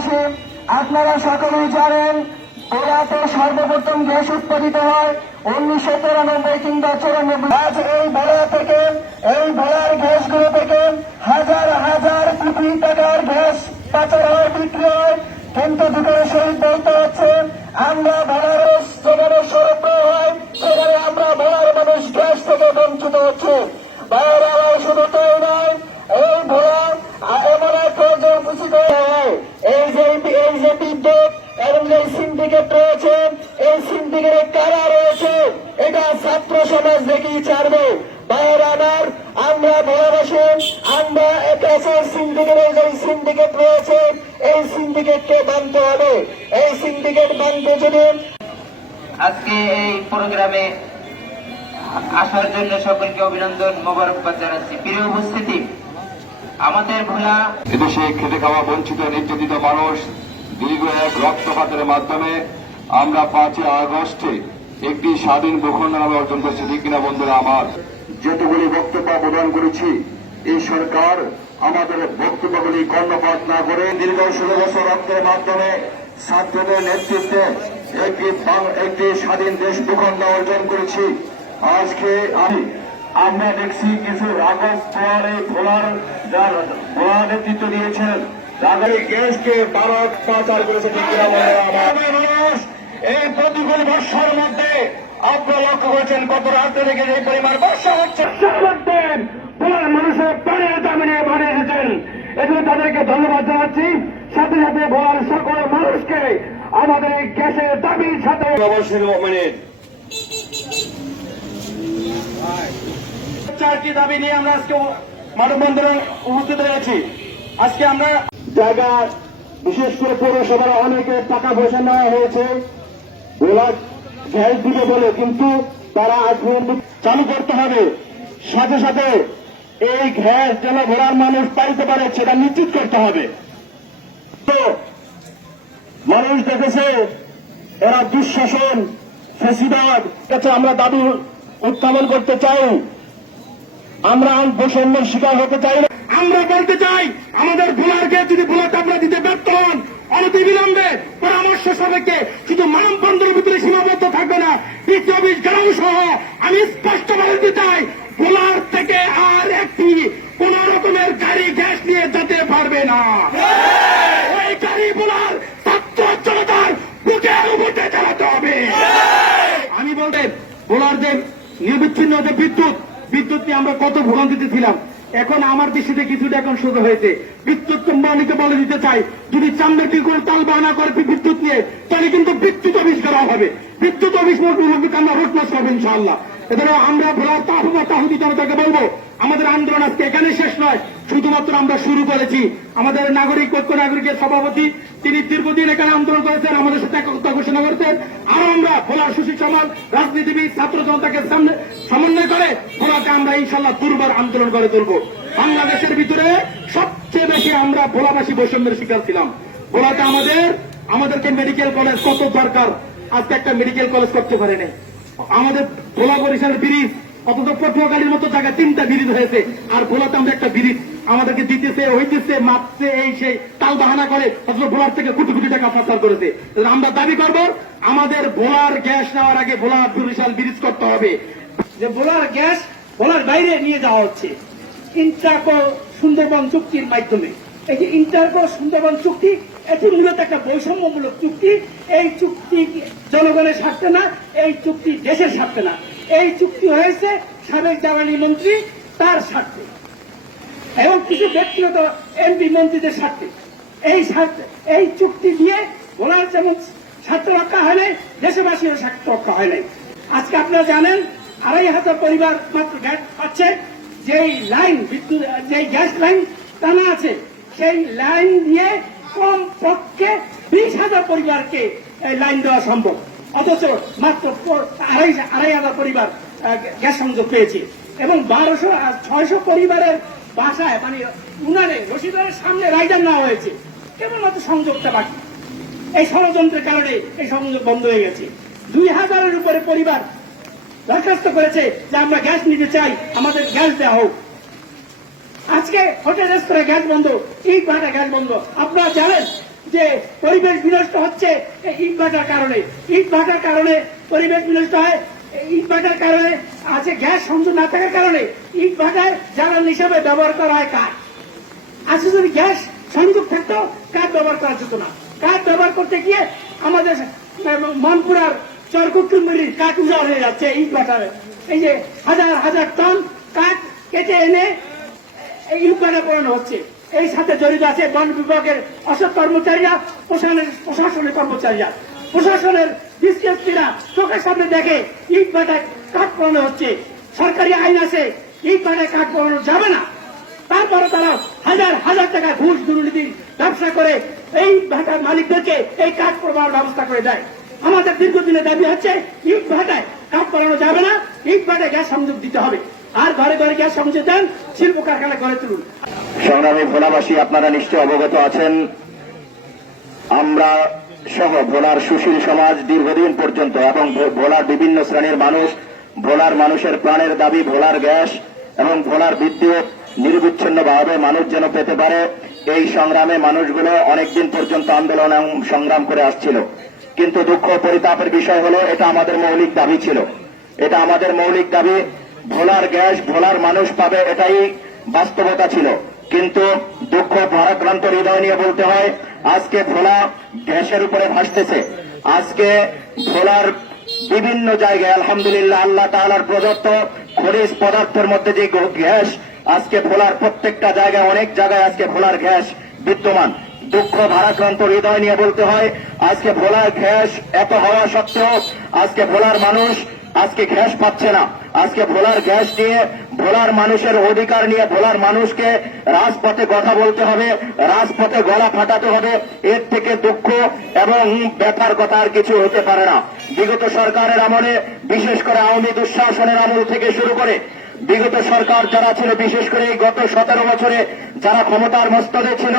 ভোলাবাসী, আপনারা সকলেই জানেন ভোলাতে সর্বপ্রথম গ্যাস উৎপাদিত হয় 1993 কিংবা 94। আজ এই ভোলা থেকে, এই ভোলার গ্যাসগুলো থেকে হাজার হাজার কোটি টাকার গ্যাস পাচার হয়, বিক্রি হয়। কিন্তু দুটোর সহিত বলতে হচ্ছে আমরা ভোলার যেখানে সরবরাহ হয় সেখানে আমরা ভোলার মানুষ গ্যাস থেকে বঞ্চিত হচ্ছে। বাইরে আবার শুধু তাই নয়, এই ভোলা এমন এক পর্যায়ে উপস্থিত হয় এই যে বিদ্যুৎ এবং এই সিন্ডিকেট রয়েছে, এই সিন্ডিকেটে কারা রয়েছে এটা ছাত্র সমাজ দেখেই ছাড়বে। বাইরে আমার আমরা ভোলাবাসী, আমরা একটা সিন্ডিকেটের যে সিন্ডিকেট রয়েছে এই সিন্ডিকেটকে মানতে হবে। এই সিন্ডিকেট মানতে যদি আজকে এই প্রোগ্রামে আসার জন্য সকলকে অভিনন্দন, মোবারকবাদ জানাচ্ছি। প্রিয় উপস্থিতি, আমাদের ভোলা এদেশে খেটে খাওয়া বঞ্চিত নির্যাতিত মানুষ দীর্ঘ এক রক্তপাতের মাধ্যমে আমরা 5 আগস্টে একটি স্বাধীন ভূখণ্ড নামে অর্জন করেছি। ঠিক কিনা বন্ধুরা আমার? যতগুলি বক্তব্য প্রদান করেছি, এই সরকার আমাদের বক্তব্যগুলি কর্ণপাত না করে দীর্ঘ 16 বছর রক্তের মাধ্যমে ছাত্রদের নেতৃত্বে একটি স্বাধীন দেশ ভূখণ্ড অর্জন করেছি। আজকে আমরা দেখছি কিছু আগস্ট পরে ভোলার নেতৃত্ব দিয়েছেন, গ্যাসকে ভারত পাচার করেছে। মানুষ এই প্রতিকূল বর্ষার মধ্যে আপনারা লক্ষ্য করেছেন কত রাত্রে থেকে যে পরিমাণ বর্ষা হচ্ছে, ভোলার মানুষের প্রাণের দামে নিয়ে বানিয়ে এসেছেন। এজন্য তাদেরকে ধন্যবাদ জানাচ্ছি। সাথে সাথে ভোলার সকল মানুষকে আমাদের এই গ্যাসের দাবির সাথে অবশ্যই চারটি দাবি নিয়ে আমরা আজকে মানববন্ধনে উপস্থিত হয়েছি। আজকে আমরা জায়গা বিশেষ করে পৌরসভার অনেকে টাকা পয়সা নেওয়া হয়েছে ভোলা গ্যাস দিবে বলে, কিন্তু তারা আজ পর্যন্ত চালু করতে হবে। সাথে সাথে এই গ্যাস যেন ভোলার মানুষ পাইতে পারে সেটা নিশ্চিত করতে হবে। তো মানুষ দেখেছে এরা দুঃশাসন, ফেসিবাদ কাছে আমরা দাবি উত্থাপন করতে চাই। আমরা বৈষম্যের শিকার হতে চাই না। আমরা বলতে চাই আমাদের ভোলারকে যদি ভোলাতে আপনারা দিতে ব্যর্থ হন, অনতিবিলম্বে পরামর্শ সাপেক্ষে শুধু মানববন্ধনের ভিতরে সীমাবদ্ধ থাকবে না, 24 গ্রাম সহ আমি স্পষ্ট বলতে চাই ভোলার থেকে আর একটি কোন রকমের গাড়ি গ্যাস নিয়ে যেতে পারবে না। ওই গাড়ি ভোলার ছাত্র জনতার বুকের উপরে চালাতে হবে। আমি বলতে ভোলার যে নিরবিচ্ছিন্ন যে বিদ্যুৎ নিয়ে আমরা কত ভোগান্তিতে ছিলাম, এখন আমার দৃষ্টিতে কিছুটা এখন সোজা হয়েছে। বিদ্যুৎ কোম্পানিকে বলে দিতে চাই, যদি চামড়াটি কোন তাল বাহানা করে বিদ্যুৎ নিয়ে, তাহলে কিন্তু বিদ্যুৎ অফিস করা হবে। বিদ্যুৎ অফিস আমরা রোডমাস করবো ইনশাআল্লাহ। এছাড়াও আমরা ভোলার তাহুদি জনতাকে বলবো, আমাদের আন্দোলন আজকে এখানে শেষ নয়, শুধুমাত্র আমরা শুরু করেছি। আমাদের নাগরিক ঐক্য নাগরিকের সভাপতি তিনি দীর্ঘদিন এখানে আন্দোলন করেছেন, আমাদের সাথে একতা ঘোষণা করেছেন। আরো আমরা ভোলার সুশীল সমাজ, রাজনীতিবিদ, ছাত্র জনতাকে সমন্বয় করে ভোলাকে আমরা ইনশাল্লাহ দুর্বার আন্দোলন করে তুলব। বাংলাদেশের ভিতরে সবচেয়ে বেশি আমরা ভোলাবাসী বৈষম্যের শিকার ছিলাম। ভোলাতে আমাদেরকে মেডিকেল কলেজ কত দরকার, আজকে একটা মেডিকেল কলেজ করতে পারে নাই। আমাদের ভোলা বরিশাল ব্রিজ, অথচ পটুয়াখালীর মতো জায়গায় 3টা ব্রিজ হয়েছে, আর ভোলাতে আমরা একটা ব্রিজ আমাদেরকে দিতেছে, হইতেছে, মাপছে, এই সেই তাল বাহানা করে, অথচ ভোলার থেকে কোটি কোটি টাকা পাচার করেছে। আমরা দাবি করব আমাদের ভোলার গ্যাস নেওয়ার আগে ভোলার বরিশাল ব্রিজ করতে হবে। যে ভোলার গ্যাস ভোলার বাইরে নিয়ে যাওয়া হচ্ছে ইন্টারকো সুন্দরবন চুক্তির মাধ্যমে। এই যে ইন্টারকো সুন্দরবন চুক্তি, এটি মূলত একটা বৈষম্যমূলক চুক্তি। এই চুক্তি জনগণের স্বার্থে না, এই চুক্তি দেশের স্বার্থে না। এই চুক্তি হয়েছে সাবেক জ্বালানি মন্ত্রী তার স্বার্থে এবং কিছু ব্যক্তিগত এমপি মন্ত্রীদের স্বার্থে। এই চুক্তি দিয়ে ভোলার যেমন স্বার্থ রক্ষা হয় নাই, দেশবাসীর স্বার্থ রক্ষা হয় নাই। আজকে আপনারা জানেন 2,500 পরিবার মাত্র গ্যাস পাচ্ছে। যেই লাইন বিদ্যুৎ, যেই গ্যাস লাইন টানা আছে, সেই লাইন দিয়ে কম পক্ষে 20,000 পরিবারকে লাইন দেওয়া সম্ভব, অথচ মাত্র 2,500 পরিবার গ্যাস সংযোগ পেয়েছে এবং 600 পরিবারের বাসায় মানে উনারে রশিদারের সামনে রাইডার নেওয়া হয়েছে, কেবলমাত্র সংযোগটা বাকি। এই ষড়যন্ত্রের কারণে এই সংযোগ বন্ধ হয়ে গেছে। 2,000-এর উপরে পরিবার দরখাস্ত করেছে যে আমরা গ্যাস নিতে চাই, আমাদের গ্যাস দেওয়া হোক। আজকে হোটেল রেস্তোরাঁ গ্যাস বন্ধ, ইট ভাটা গ্যাস বন্ধ। আপনারা জানেন যে পরিবেশ বিনষ্ট হচ্ছে এই ইট ভাটার কারণে। ইট ভাটার কারণে পরিবেশ বিনষ্ট হয়, ইট ভাটার কারণে আছে গ্যাস সংযোগ না থাকার কারণে ইট ভাটায় জ্বালানি হিসাবে ব্যবহার করা হয় কাঠ। আজকে যদি গ্যাস সংযোগ থাকতো কাঠ ব্যবহার করা যেত না। কাঠ ব্যবহার করতে গিয়ে আমাদের মনপুরার চরকুটুমুড়ির কাঠ উজাড় হয়ে যাচ্ছে ইট ভাটারে। এই যে হাজার হাজার টন কাঠ কেটে এনে এই ইট ভাটা পড়ানো হচ্ছে। এই সাথে জড়িত আছে বন বিভাগের অসৎ কর্মচারীরা, প্রশাসনের কর্মচারীরা। প্রশাসনের বিশিষ্টরা চোখের সামনে দেখে ইট ভাটায় কাঠ পড়ানো হচ্ছে। সরকারি আইন আছে, ইট ভাটায় কাঠ পড়ানো যাবে না। তারপরে তারা হাজার হাজার টাকা ঘুষ দুর্নীতির ব্যবসা করে এই ভাটার মালিকদেরকে এই কাঠ পড়ানোর ব্যবস্থা করে দেয়। আমাদের দীর্ঘদিনের দাবি হচ্ছে ইট ভাটায় কাঠ পড়ানো যাবে না, ইট ভাটায় গ্যাস সংযোগ দিতে হবে। আর ঘরে ঘরে গ্যাস সংযোগ দেন, শিল্প কারখানা গড়ে তুলুন। সংগ্রামী ভোলাবাসী, আপনারা নিশ্চয় অবগত আছেন, আমরা সহ ভোলার সুশীল সমাজ দীর্ঘদিন পর্যন্ত এবং ভোলার বিভিন্ন শ্রেণীর মানুষ, ভোলার মানুষের প্রাণের দাবি ভোলার গ্যাস এবং ভোলার বিদ্যুৎ নিরবিচ্ছিন্নভাবে মানুষ যেন পেতে পারে, এই সংগ্রামে মানুষগুলো অনেকদিন পর্যন্ত আন্দোলন এবং সংগ্রাম করে আসছিল। কিন্তু দুঃখ পরিতাপের বিষয় হলো, এটা আমাদের মৌলিক দাবি ছিল, এটা আমাদের মৌলিক দাবি। ভোলার গ্যাস ভোলার মানুষ পাবে, এটাই বাস্তবতা ছিল। কিন্তু দুঃখ ভারাক্রান্ত হৃদয় নিয়ে বলতে হয়, আজকে ভোলা গ্যাসের উপরে ভাসতেছে। আজকে ভোলার বিভিন্ন জায়গায় আলহামদুলিল্লাহ আল্লাহ তাআলার প্রদত্ত খনিজ পদার্থের মধ্যে যে গ্যাস, আজকে ভোলার প্রত্যেকটা জায়গায়, অনেক জায়গায় আজকে ভোলার গ্যাস বিদ্যমান। দুঃখ ভারাক্রান্ত হৃদয় নিয়ে বলতে হয়, আজকে ভোলার গ্যাস এত হওয়া সত্ত্বেও আজকে ভোলার মানুষ আজকে গ্যাস পাচ্ছে না। আজকে ভোলার গ্যাস নিয়ে, ভোলার মানুষের অধিকার নিয়ে ভোলার মানুষকে রাজপথে কথা বলতে হবে, রাজপথে গলা ফাটাতে হবে। এর থেকে দুঃখ এবং ব্যথার কথা আর কিছু হতে পারে না। বিগত সরকারের আমলে, বিশেষ করে আওয়ামী দুঃশাসনের আমল থেকে শুরু করে বিগত সরকার যারা ছিল, বিশেষ করে এই গত 17 বছরে যারা ক্ষমতার মস্তদে ছিল,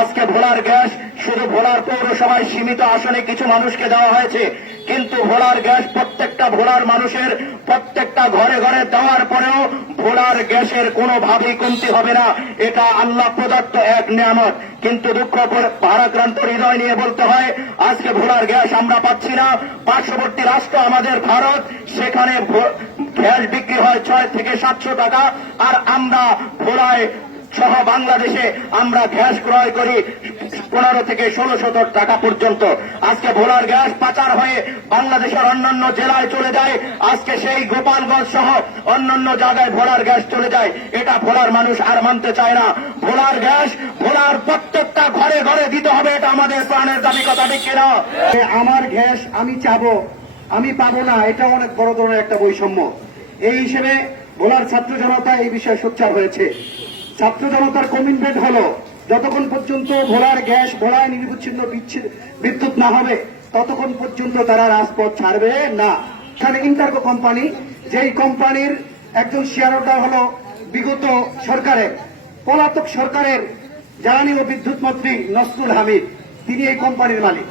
আজকে ভোলার গ্যাস শুধু ভোলার পৌরসভায় সীমিত আসনে কিছু মানুষকে দেওয়া হয়েছে। কিন্তু ভোলার গ্যাস প্রত্যেকটা ভোলার মানুষের প্রত্যেকটা ঘরে ঘরে দেওয়ার পরেও ভোলার গ্যাসের কোনোভাবেই কমতি হবে না। এটা আল্লাহ প্রদত্ত এক নিয়ামত। কিন্তু দুঃখ ভারাক্রান্ত হৃদয় নিয়ে বলতে হয়, আজকে ভোলার গ্যাস আমরা পাচ্ছি না। পার্শ্ববর্তী রাষ্ট্র আমাদের ভারত, সেখানে গ্যাস বিক্রি হয় 6 থেকে 700 টাকা, আর আমরা ভোলায় সহ বাংলাদেশে আমরা গ্যাস ক্রয় করি 15 থেকে 1600 টাকা পর্যন্ত। আজকে ভোলার গ্যাস পাচার হয়ে বাংলাদেশের অন্যান্য জেলায় চলে যায়। আজকে সেই গোপালগঞ্জ সহ অন্যান্য জায়গায় ভোলার গ্যাস চলে যায়। এটা ভোলার মানুষ আর মানতে চায় না। ভোলার গ্যাস ভোলার প্রত্যেকটা ঘরে ঘরে দিতে হবে, এটা আমাদের প্রাণের দাবি। কথা ঠিক কিনা? আমার গ্যাস আমি চাবো, আমি পাবো না, এটা অনেক বড় ধরনের একটা বৈষম্য। এই হিসেবে ভোলার ছাত্র জনতা এই বিষয়ে সোচ্চার হয়েছে। ছাত্র জনতার কমিটমেন্ট হলো, যতক্ষণ পর্যন্ত ভোলার গ্যাস ভোলায় নিরবিচ্ছিন্ন বিদ্যুৎ না হবে ততক্ষণ পর্যন্ত তারা রাজপথ ছাড়বে না। এখানে ইন্টারকো কোম্পানি, যেই কোম্পানির একজন শেয়ার হোল্ডার হলো বিগত সরকারের, পলাতক সরকারের জ্বালানি ও বিদ্যুৎ মন্ত্রী নসরুল হামিদ, তিনি এই কোম্পানির মালিক।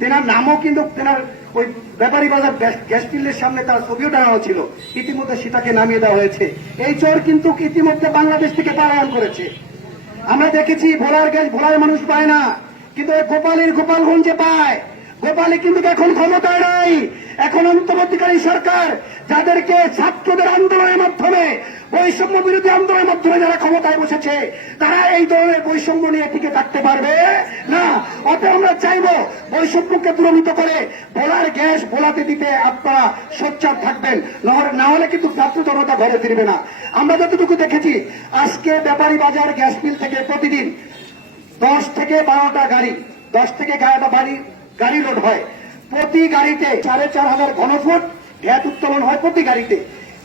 তেনার নামও কিন্তু তেনার ওই ব্যাপারী বাজার গ্যাস মিলের সামনে তার ছবিও টাঙানো ছিল। ইতিমধ্যে সেটাকে নামিয়ে দেওয়া হয়েছে। এই চোর কিন্তু ইতিমধ্যে বাংলাদেশ থেকে পলায়ন করেছে। আমরা দেখেছি ভোলার গ্যাস ভোলার মানুষ পায় না, কিন্তু গোপালগঞ্জে পায়। গোপালে কিন্তু এখন ক্ষমতায় নাই। এখন অন্তর্বর্তীকালীন সরকার যাদেরকে ছাত্রদের আন্দোলনের মাধ্যমে, বৈষম্য বিরোধী আন্দোলনের মাধ্যমে যারা ক্ষমতায় বসেছে, তারা এই ধরনের বৈষম্য নিয়ে টিকে থাকতে পারবে না। অতএব আমরা চাইব বৈষম্যকে দূরীভূত করে ভোলার গ্যাস ভোলাতে দিতে আপনারা সোচ্চার থাকবেন, না হলে কিন্তু ছাত্র জনতা ঘরে ফিরবে না। আমরা যতটুকু দেখেছি, আজকে ব্যাপারী বাজার গ্যাস মিল থেকে প্রতিদিন 10 থেকে 12টা গাড়ি, 10 থেকে 11টা গাড়ি লোড হয়। প্রতি গাড়িতে 4,500 ঘনফুট গ্যাস উত্তোলন হয় প্রতি গাড়িতে।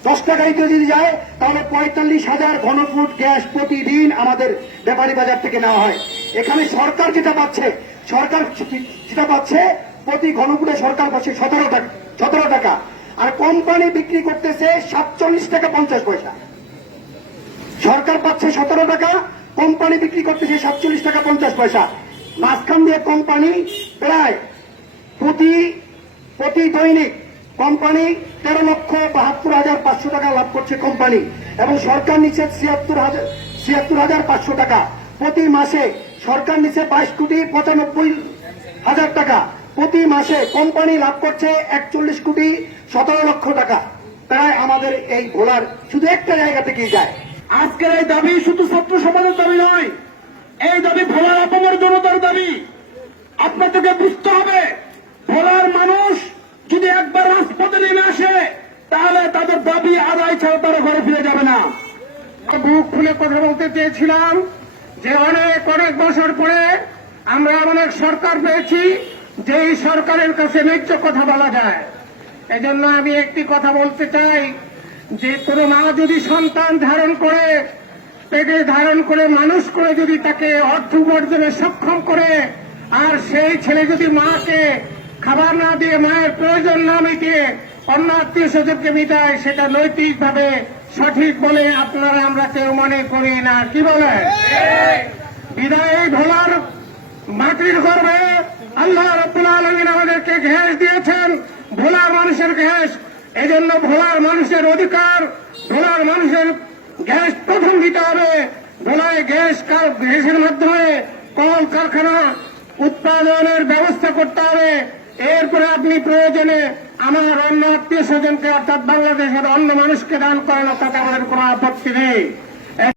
10টা গাড়িতে যদি যায় তাহলে 45,000 ঘনফুট গ্যাস প্রতিদিন আমাদের ব্যাপারী বাজার থেকে নেওয়া হয়। এখানে সরকার যেটা পাচ্ছে, প্রতি ঘনফুটে সরকার পাচ্ছে 17 টাকা, আর কোম্পানি বিক্রি করতেছে 47 টাকা 50 পয়সা। সরকার পাচ্ছে 17 টাকা, কোম্পানি বিক্রি করতেছে 47 টাকা 50 পয়সা। মাঝখান দিয়ে কোম্পানি প্রায় প্রতি দৈনিক কোম্পানি 13,72,500 টাকা লাভ করছে কোম্পানি, এবং সরকার নিচ্ছে 76,500 টাকা। প্রতি মাসে সরকার নিচ্ছে 22,95,00,000 টাকা, প্রতি মাসে কোম্পানি লাভ করছে 41,17,00,000 টাকা। তাই আমাদের এই ভোলার শুধু একটা জায়গা থেকেই যায়। আজকের এই দাবি শুধু ছাত্র সমাজের দাবি নয়, এই দাবি ভোলার আপামর জনতার দাবি। আপনাদেরকে বুঝতে হবে, ভোলার মানুষ যদি একবার রাজপথে নেমে আসে তাহলে তাদের দাবি আদায় ছাড়া তারা ঘরে ফিরে যাবে না। বুক খুলে কথা বলতে চেয়েছিলাম যে অনেক অনেক বছর পরে আমরা এমন এক সরকার পেয়েছি যেই সরকারের কাছে ন্যায্য কথা বলা যায়। এজন্য আমি একটি কথা বলতে চাই যে কোনো মা যদি সন্তান ধারণ করে, পেটে ধারণ করে মানুষ করে যদি তাকে অর্থ উপার্জনে সক্ষম করে, আর সেই ছেলে যদি মাকে খাবার না দিয়ে, মায়ের প্রয়োজন না মিটিয়ে অন্য আত্মীয় স্বজনকে মিটায়, সেটা নৈতিকভাবে সঠিক বলে আপনারা আমরা কেউ মনে করি না। কি বলে? বিদায় ভোলার মাটির গর্বে আল্লাহ রাব্বুল আলামিন আমাদেরকে গ্যাস দিয়েছেন, ভোলার মানুষের গ্যাস। এজন্য ভোলার মানুষের অধিকার, ভোলার মানুষের গ্যাস প্রথম দিতে হবে। ভোলায় গ্যাসের মাধ্যমে কল কারখানা উৎপাদনের ব্যবস্থা করতে হবে। এরপরে আপনি প্রয়োজনে আমার অন্য আত্মীয় স্বজনকে অর্থাৎ বাংলাদেশের অন্য মানুষকে দান করেন, তাতে আমাদের কোনো আপত্তি নেই।